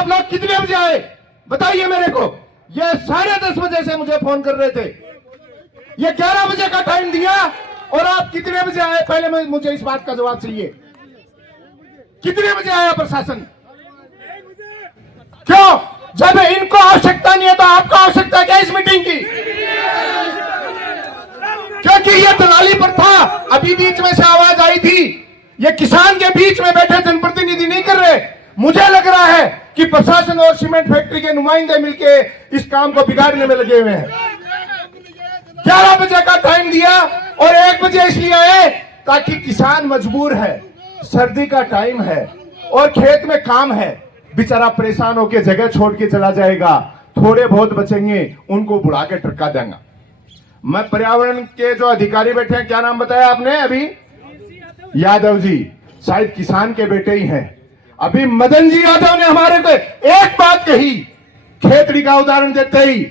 आप लोग कितने बजे आए बताइए मेरे को। ये 10:30 बजे से मुझे फोन कर रहे थे, ये 11 बजे का टाइम दिया और आप कितने बजे आए? पहले मुझे इस बात का जवाब चाहिए, कितने बजे आया प्रशासन? क्यों? जब इनको आवश्यकता नहीं है तो आपको आवश्यकता है क्या इस मीटिंग की? क्योंकि ये दलाली पर था। अभी बीच में से आवाज आई थी, ये किसान के बीच में बैठे जनप्रतिनिधि नहीं कर रहे। मुझे लग रहा है कि प्रशासन और सीमेंट फैक्ट्री के नुमाइंदे मिलके इस काम को बिगाड़ने में लगे हुए हैं। 11 बजे का टाइम दिया और 1 बजे इसलिए आए ताकि किसान मजबूर है, सर्दी का टाइम है और खेत में काम है, बेचारा परेशान होकर जगह छोड़ के चला जाएगा, थोड़े बहुत बचेंगे उनको बुला के टरका देंगे। मैं पर्यावरण के जो अधिकारी बैठे हैं, क्या नाम बताया आपने अभी? यादव जी, शायद किसान के बेटे ही हैं। अभी मदन जी यादव ने हमारे को एक बात कही, खेतड़ी का उदाहरण देते ही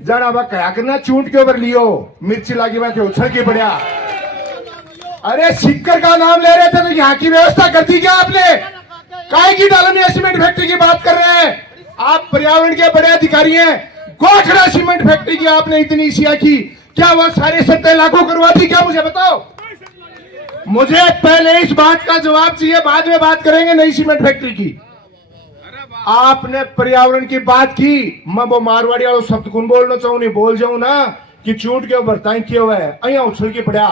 जाना बा क्या करना, चूंट के ऊपर लियो मिर्ची लागी मैं के उछल के बढ़िया। अरे सिक्कर का नाम ले रहे थे तो यहाँ की व्यवस्था कर दी क्या आपने? काय की डालमिया सीमेंट फैक्ट्री की बात कर रहे हैं आप, पर्यावरण के बड़े अधिकारी हैं। गोखरा सीमेंट फैक्ट्री की आपने इतनी इशिया की, क्या वह सारी शर्तें लागू करवा दी क्या? मुझे बताओ। मुझे पहले इस बात का जवाब चाहिए, बाद में बात करेंगे नई सीमेंट फैक्ट्री की। आपने पर्यावरण की बात की, मैं वो मारवाड़ी वालों शब्द कौन बोलना चाहूं, नहीं बोल जाऊं ना कि चूट के ऊपर तय किया हुआ है, अया उछल के पड़ा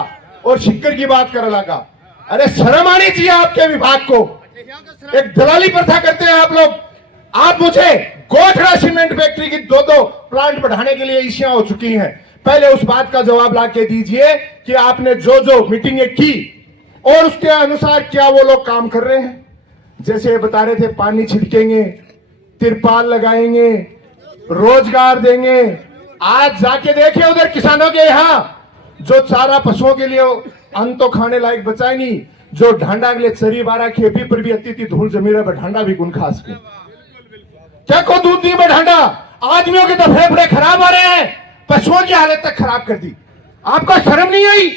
और शिक्कर की बात कर लगा। अरे शर्म आनी चाहिए आपके विभाग को, एक दलाली प्रथा करते हैं आप लोग। आप मुझे गोखरा सीमेंट फैक्ट्री की 2 प्लांट बढ़ाने के लिए इशियां हो चुकी हैं, पहले उस बात का जवाब ला के दीजिए कि आपने जो जो मीटिंगें की और उसके अनुसार क्या वो लोग काम कर रहे हैं। जैसे बता रहे थे पानी छिड़केंगे, तिरपाल लगाएंगे, रोजगार देंगे। आज जाके देखिए उधर किसानों के यहाँ जो चारा पशुओं के लिए अन्न तो खाने लायक बचा ही नहीं, जो ढांडा के लिए चरी बारा खेती पर भी अति धूल जमी रहा, ढांडा भी गुन खास के क्या को दूध नहीं बढ़ांडा। आदमियों के तो फेफड़े खराब हो रहे हैं, पशुओं की हालत तक खराब कर दी। आपको शर्म नहीं आई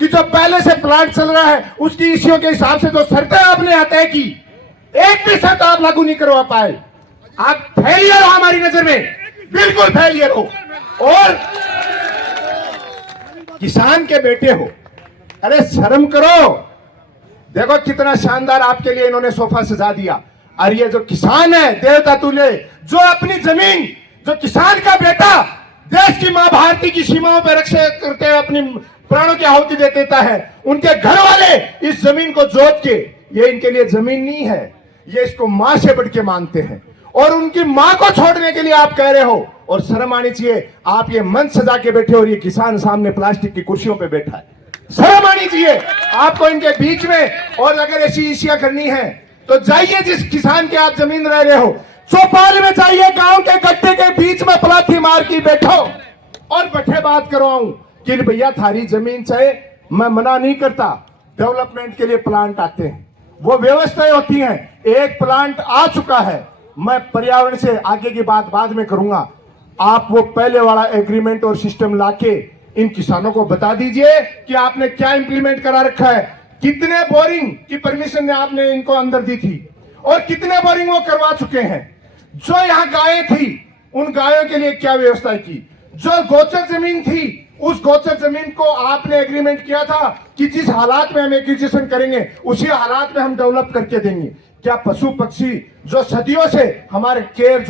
कि जो पहले से प्लांट चल रहा है उसकी इश्यूओं के हिसाब से जो शर्तें आपने तय की, एक भी शर्त आप लागू नहीं करवा पाए। आप फेलियर हो हमारी नजर में, बिल्कुल फेलियर हो और किसान के बेटे हो। अरे शर्म करो। देखो कितना शानदार आपके लिए इन्होंने सोफा सजा दिया। और ये जो किसान है देवता तुल्य, जो अपनी जमीन, जो किसान का बेटा देश की मां भारती की सीमाओं पर रक्षा करते हुए अपनी प्राणों की आहुति दे देता है, उनके घर वाले इस जमीन को जोत के, ये इनके लिए जमीन नहीं है, ये इसको मां से बढ़ के मानते हैं और उनकी मां को छोड़ने के लिए आप कह रहे हो। और शर्म आनी चाहिए, आप ये मंच सजा के बैठे हो और ये किसान सामने प्लास्टिक की कुर्सियों पे बैठा है। शर्म आनी चाहिए आपको इनके बीच में। और अगर ऐसी इशियां करनी है तो जाइए जिस किसान के आप जमीन रह रहे हो, चौपाल में जाइए, गांव के गड्ढे के बीच में पलाथी मार के बैठो और बैठे बात करवाऊं कि भैया थारी जमीन चाहे, मैं मना नहीं करता, डेवलपमेंट के लिए प्लांट आते हैं, वो व्यवस्थाएं होती हैं। एक प्लांट आ चुका है, मैं पर्यावरण से आगे की बात बाद में करूंगा। आप वो पहले वाला एग्रीमेंट और सिस्टम लाके इन किसानों को बता दीजिए कि आपने क्या इंप्लीमेंट करा रखा है, कितने बोरिंग की परमिशन ने आपने इनको अंदर दी थी और कितने बोरिंग वो करवा चुके हैं। जो यहाँ गायें थी उन गायों के लिए क्या व्यवस्था की, जो गोचर जमीन थी उस गोचर जमीन को आपने एग्रीमेंट किया था कि जिस हालात में हम एक्विजिशन करेंगे उसी हालात में हम डेवलप करके देंगे। क्या पशु पक्षी जो सदियों से हमारे केर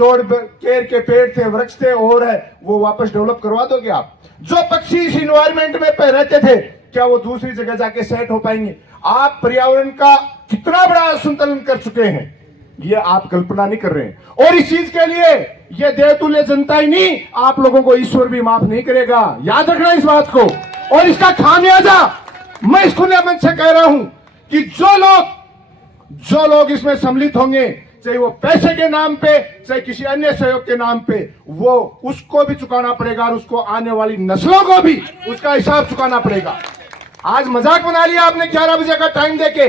के पेड़ थे, वृक्ष थे और है, वो वापस डेवलप करवा दोगे आप? जो पक्षी इस इन्वायरमेंट में रहते थे क्या वो दूसरी जगह जाके सेट हो पाएंगे? आप पर्यावरण का कितना बड़ा असंतुलन कर चुके हैं, ये आप कल्पना नहीं कर रहे हैं। और इस चीज के लिए ये देवतुल्य जनता ही नहीं, आप लोगों को ईश्वर भी माफ नहीं करेगा, याद रखना इस बात को। और इसका खामियाजा मैं इस खुले मंच से कह रहा हूं कि जो लोग इसमें सम्मिलित होंगे, चाहे वो पैसे के नाम पे चाहे किसी अन्य सहयोग के नाम पे, वो उसको भी चुकाना पड़ेगा और उसको आने वाली नस्लों को भी उसका हिसाब चुकाना पड़ेगा। आज मजाक बना लिया आपने 11 बजे का टाइम देके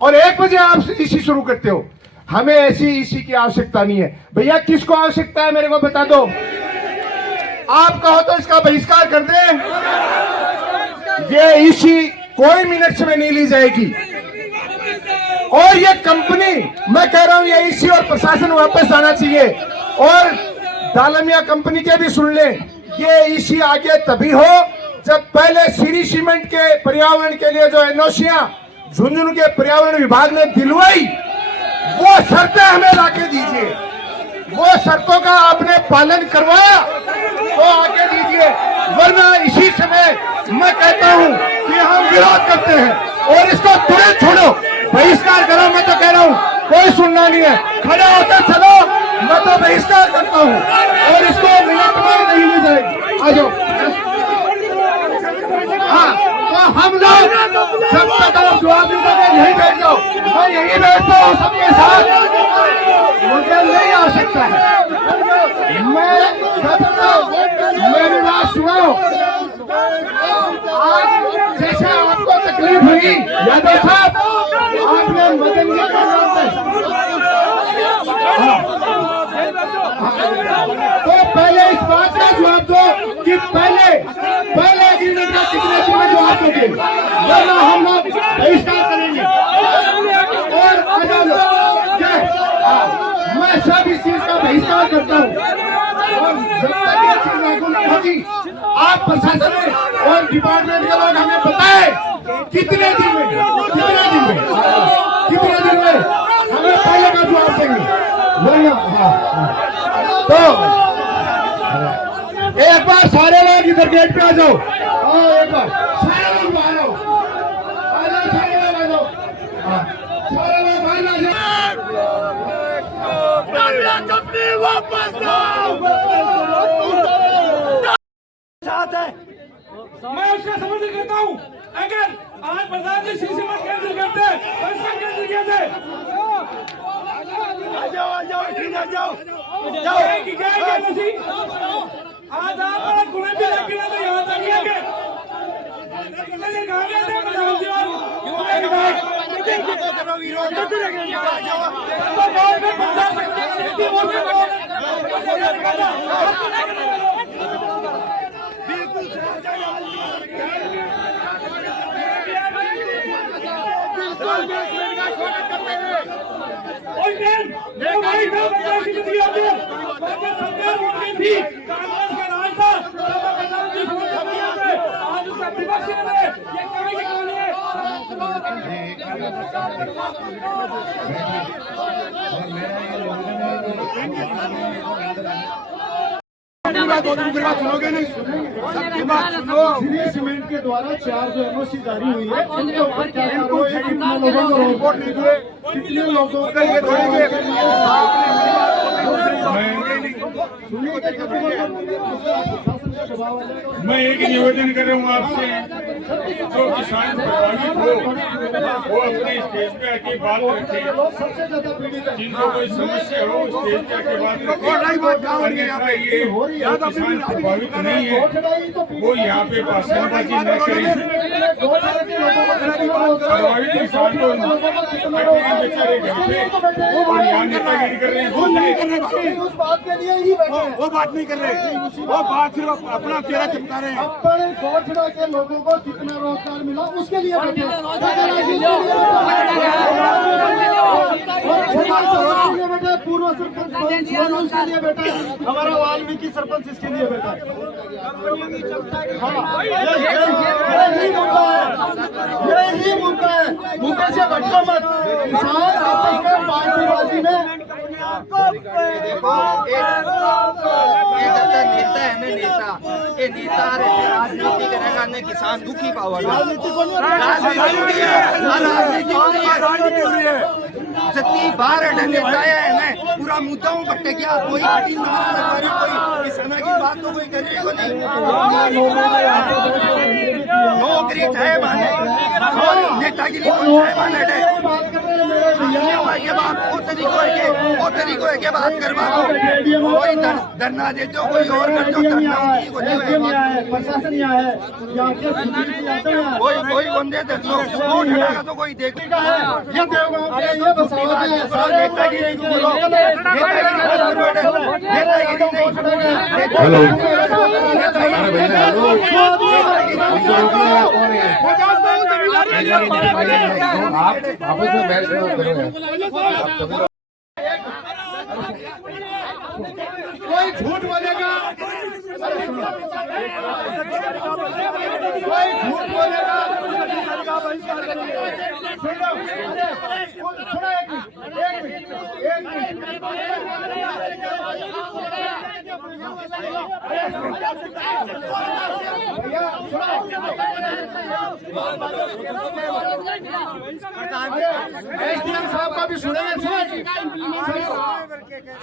और 1 बजे आप इसी शुरू करते हो। हमें ऐसी इसी की आवश्यकता नहीं है। भैया किसको आवश्यकता है मेरे को बता दो। आप कहो तो इसका बहिष्कार कर दें। ये इसी कोई मिनट्स में नहीं ली जाएगी। और ये कंपनी, मैं कह रहा हूं ये ईसी और प्रशासन वापस आना चाहिए। और दालमिया कंपनी के भी सुन ले, ये ईसी आगे तभी हो जब पहले श्री सीमेंट के पर्यावरण के लिए जो एनओसियां झुंझुनू के पर्यावरण विभाग ने दिलवाई, वो शर्तें हमें लाके दीजिए। वो शर्तों का आपने पालन करवाया तो आगे दीजिए, वरना इसी समय मैं कहता हूं कि हम विरोध करते हैं और इसको तुरंत छोड़ो, बहिष्कार करो। मैं तो कह रहा हूं कोई सुनना नहीं है, खड़े होकर चलो, मैं तो बहिष्कार करता हूं और इसको मिनट में नहीं ली जाएगी। आ जाओ। हाँ, तो हम लोग जब तक आप जवाब नहीं दोगे यहीं बैठ जाओ, मैं यहीं बैठता हूँ सबके साथ, मुझे नहीं आ सकता है। मैं जब तक मेरी बात सुनो, आज जैसे आपको तकलीफ हुई यादव साहब, आपने मदन जी का नाम तो पहले इस बात का जवाब दो कि पहले एग्रीमेंट का कितने दिन में जवाब दोगे, वरना हम लोग बहिष्कार करेंगे। और मैं सब इस चीज का बहिष्कार करता हूँ और जब तक ये चीज लागू नहीं होगी, आप प्रशासन में और डिपार्टमेंट के लोग हमें बताएं कितने दिन में हमें पहले का जवाब देंगे। तो एक बार सारे लोग इधर गेट पे आ जाओ, एक बार सारे लोग बाहर आओ, सारे लोग आ जाओ, सारे लोग बाहर आ जाओ, वापस साथ है। मैं उसका समर्थन करता हूँ। अगर आज प्रधान जी सीसी मत कैंसिल करते तो इसका कैंसिल किया जाए। आ जाओ आज आप गुणे भी रखना तो यहाँ तक ही आगे कहा गया था प्रधान जी आज उसका विपक्ष है, ये कमी के कौन है? सुनोगे नहीं, सबकी बात सुनो। श्री सीमेंट के द्वारा 4 जो एनओसी जारी हुई है, उनके ऊपर क्या कार्रवाई, कितने लोगों को रिपोर्ट लिखे, कितने लोगों को ये मैं एक निवेदन कर रहा हूँ आपसे, जो किसान प्रभावित हो वो अपने स्टेज पे आके बात रखें, जिनको कोई समस्या हो स्टेज पे आके बात रखें। अन्यथा ये किसान प्रभावित नहीं है वो यहाँ पे भाषणबाजी न करें। प्रभावित किसान को बेचारे घर पे और यहाँ नेतागिरी कर रहे हैं। उस बात के लिए ही बैठे हैं। वो बात नहीं कर रहे, वो बात सिर्फ अपना चेहरा चिपका रहे हैं। अपने कोठड़ा के लोगों को कितना रोजगार मिला उसके लिए बैठे हैं। पूर्व सरपंच उसके लिए बैठा है, हमारा वाल्मीकि सरपंच इसके लिए बैठा है। यही मुद्दा है, मुद्दे से भटको मत। किसान आपस में पार्टीबाजी में नेता है ना, नेता राजनीति करेगा ने किसान दुखी पावर जति बाहर नेता है ना पूरा मुद्दा बट्टे क्या कोई कोई किसान की बात तो कोई करे को नहीं। नौकरी चाहे माने नेतागिरी चाहे माने के बाद वो तरीको है के बात करवा दो, कोई धरना दे दो, कोई और कर दो, प्रशासन यहाँ है, कोई बंदे देख लो उठाएगा तो कोई देखेगा है। ये देवगांव के ये बसावत है, सारे नेतागिरी आपस में बहस मत करो। कोई झूठ बोलेगा, कोई झूठ बोलेगा, एसडीएम साहब का भी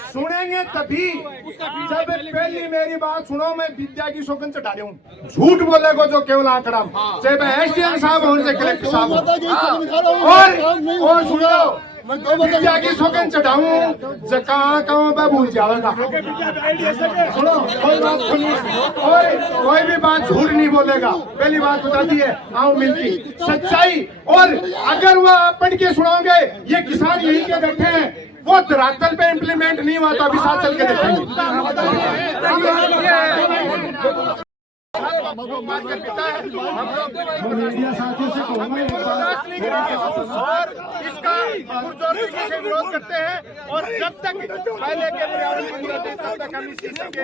सुनेंगे तभी जब पहली मेरी बात सुनो। मैं विद्या की शोकन से डाले हूँ, झूठ बोले को जो केवल आंकड़ा, चाहे मैं एसडीएम साहब हो उनसे कलेक्टर साहब और सुनो, विद्या की शोकन चढ़ाऊं कहाँ कहाँ पे भूल जाएगा। सुनो, कोई बात सुनी, कोई भी बात झूठ नहीं बोलेगा। पहली बात बता दी है, आओ मिलती सच्चाई। और अगर वह पढ़ के सुनाओगे, ये किसान यही के बैठे हैं, वो धरातल पे इम्प्लीमेंट नहीं हुआ तो अभी साथ चल के देखेंगे। मीडिया साथियों से और इसका पुरजोरी से विरोध करते हैं। और जब तक पहले के पर्यावरण को नहीं तब तक हम इस सिस्टम के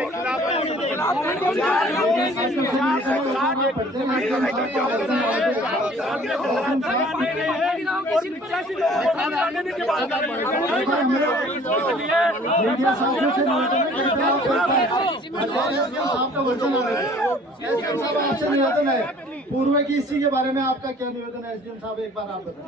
एसडीएम साहब आपसे निवेदन है, पूर्व की इसी के बारे में आपका क्या निवेदन है? एसडीएम साहब एक बार आप बताएं।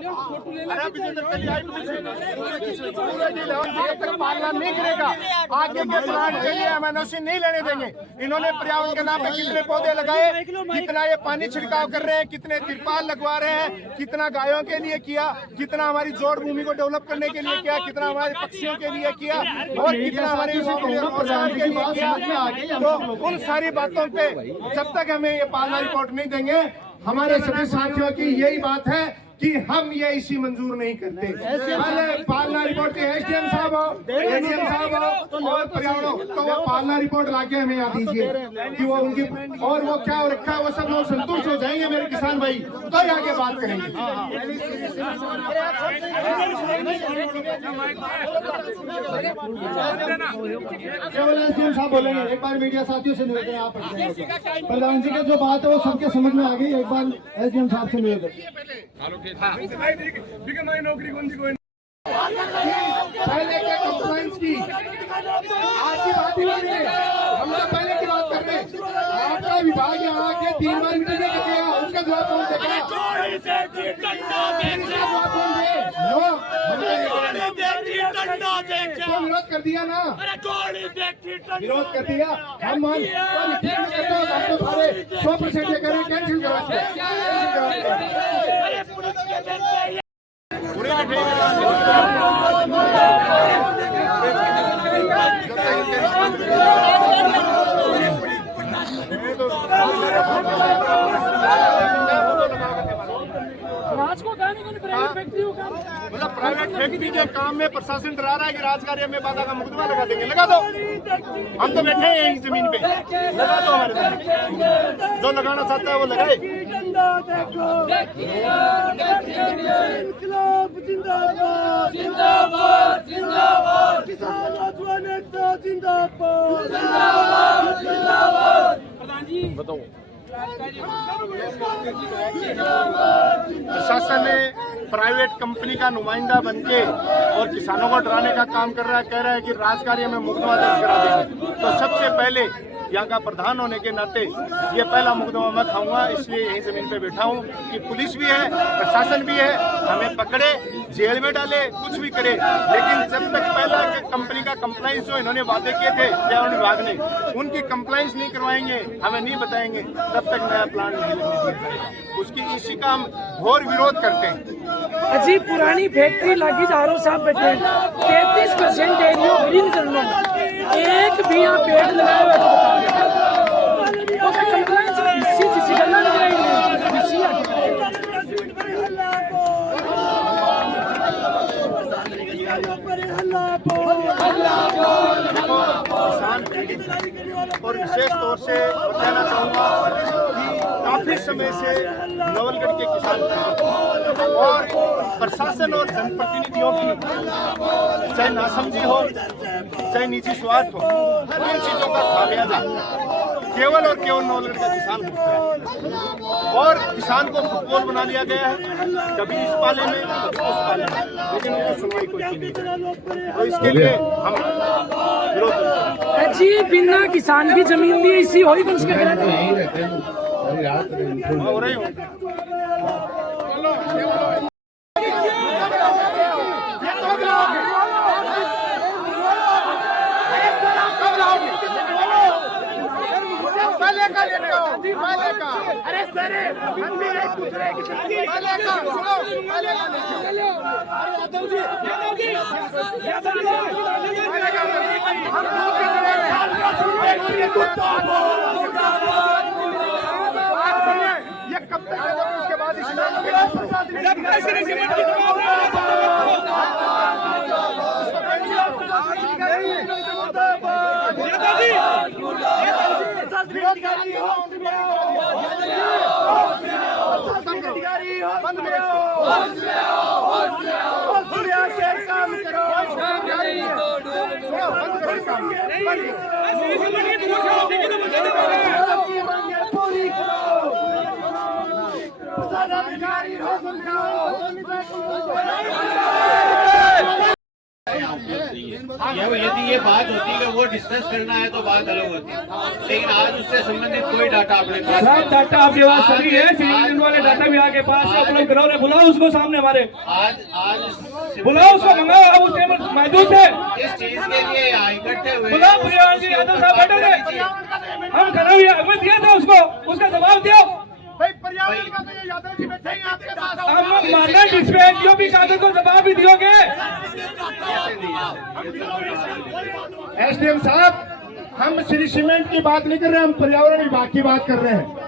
पालना नहीं करेगा, आगे के प्लांट के लिए हम एनओसी नहीं लेने देंगे। इन्होंने पर्यावरण के नाम पे कितने पौधे लगाए, कितना ये पानी छिड़काव कर रहे हैं, कितने तिरपाल लगवा रहे हैं, कितना गायों के लिए किया, कितना हमारी जोड़ भूमि को डेवलप करने के लिए किया, कितना हमारे पक्षियों के लिए किया और कितना हमारे युवाओं के लिए किया। तो उन सारी बातों पे जब तक हमें ये पालना रिपोर्ट नहीं देंगे, हमारे सभी साथियों की यही बात है कि हम ये इसी मंजूर नहीं करते। पहले पालना रिपोर्ट के एसडीएम साहब हो और पर्यावरण तो वो पालना रिपोर्ट लाके हमें यहाँ दीजिए कि वो उनकी और वो क्या रखा है वो सब लोग संतुष्ट हो जाएंगे मेरे किसान भाई, तो ही आगे बात करेंगे। केवल एसडीएम साहब बोलेंगे। एक बार मीडिया साथियों से निवेदन, आप प्रधान जी की जो बात है वो सबके समझ में आ गई। एक बार एसडीएम साहब से निवेदन। नौकरी कौन सी कोई पहले के कंप्लेंट्स की आज की बात ही नहीं है, हम लोग पहले की बात कर रहे हैं। आपका विभाग यहाँ के 3 बार मीटिंग करके गया, उसका जवाब कौन देगा? तो विरोध कर दिया ना, विरोध कर दिया। हम आपको सारे 100% ये करें, कैंसिल मतलब प्राइवेट फैक्ट्री के काम में प्रशासन डरा रहा है कि राजकार्य में बाधा का मुकदमा लगा देंगे। लगा दो, हम तो बैठे हैं यही जमीन पे, लगा दो। हमारे जो लगाना चाहता है वो लगाए। बताओ, प्रशासन ने प्राइवेट कंपनी का नुमाइंदा बनके और किसानों को डराने का काम कर रहा है। कह रहा है कि राजकार्य में मुकदमा दर्ज करा देंगे। तो सबसे पहले यहाँ का प्रधान होने के नाते ये पहला मुकदमा मैं खाऊंगा, इसलिए यही जमीन पे बैठा हूँ कि पुलिस भी है, प्रशासन भी है, हमें पकड़े, जेल में डाले, कुछ भी करे, लेकिन जब तक पहला कंपनी का कंप्लाइंस जो इन्होंने वादे किए थे पर्यावरण विभाग ने, उनकी कंप्लाइंस नहीं करवाएंगे, हमें नहीं बताएंगे, तब तक नया प्लान नहीं लगने दिया। उसकी इसी का हम घोर विरोध करते हैं। अजी पुरानी फैक्ट्री लागी झारो साहब बैठे 33% एरियो ग्रीन करना, एक भी यहाँ पेड़ लगाए हुए तो कंप्लेंट इसी करना लग रही है। किसान और विशेष तौर से कहना चाहूँगा कि काफ़ी समय से नवलगढ़ के किसान और प्रशासन और जनप्रतिनिधियों की चाहे नासमझी हो चाहे निजी स्वार्थ हो, इन चीज़ों का खामियाजा केवल और केवल नवलगढ़ का किसान भुगत रहा है और किसान को फुटबॉल बना लिया गया है, कभी इस पाले में कभी उस पाले में, लेकिन उनको सुनवाई कोई की नहीं जाती। तो इसके लिए हम विरोध करते हैं। जी बिना किसान की जमीन ली इसी हो ही कुछ के गलत है। यहीं रहते हैं सारी रात रहते हो रही हूँ अरे सर हम भी एक दूसरे की ये कब तक उसके बाद यदि ये बात होती है कि वो डिस्कस करना है तो बात अलग होती है, लेकिन आज उससे संबंधित कोई डाटा अपने पास सब डाटा आपके पास सभी है, सिटीजन वाले डाटा भी आपके पास है। उपलब्ध करो रे, बुलाओ उसको सामने हमारे, आज बुलाओ उसको, मंगाओ, अब उस टाइम मौजूद है। इस चीज के लिए यहाँ इकट्ठे हुए बुलाओ प्रियांक जी यादव साहब बैठे थे, हम खड़े हुए हमें दिया था उसको, उसका जवाब दिया। पर्यावरण का तो ये यादव जी बैठे हैं आपके पास। आप लोग मानना डिस्पेंसरियों भी कागज को जवाब भी दियोगे। एसडीएम साहब, हम श्री सीमेंट की बात नहीं कर रहे, हम पर्यावरण विभाग की बात कर रहे हैं।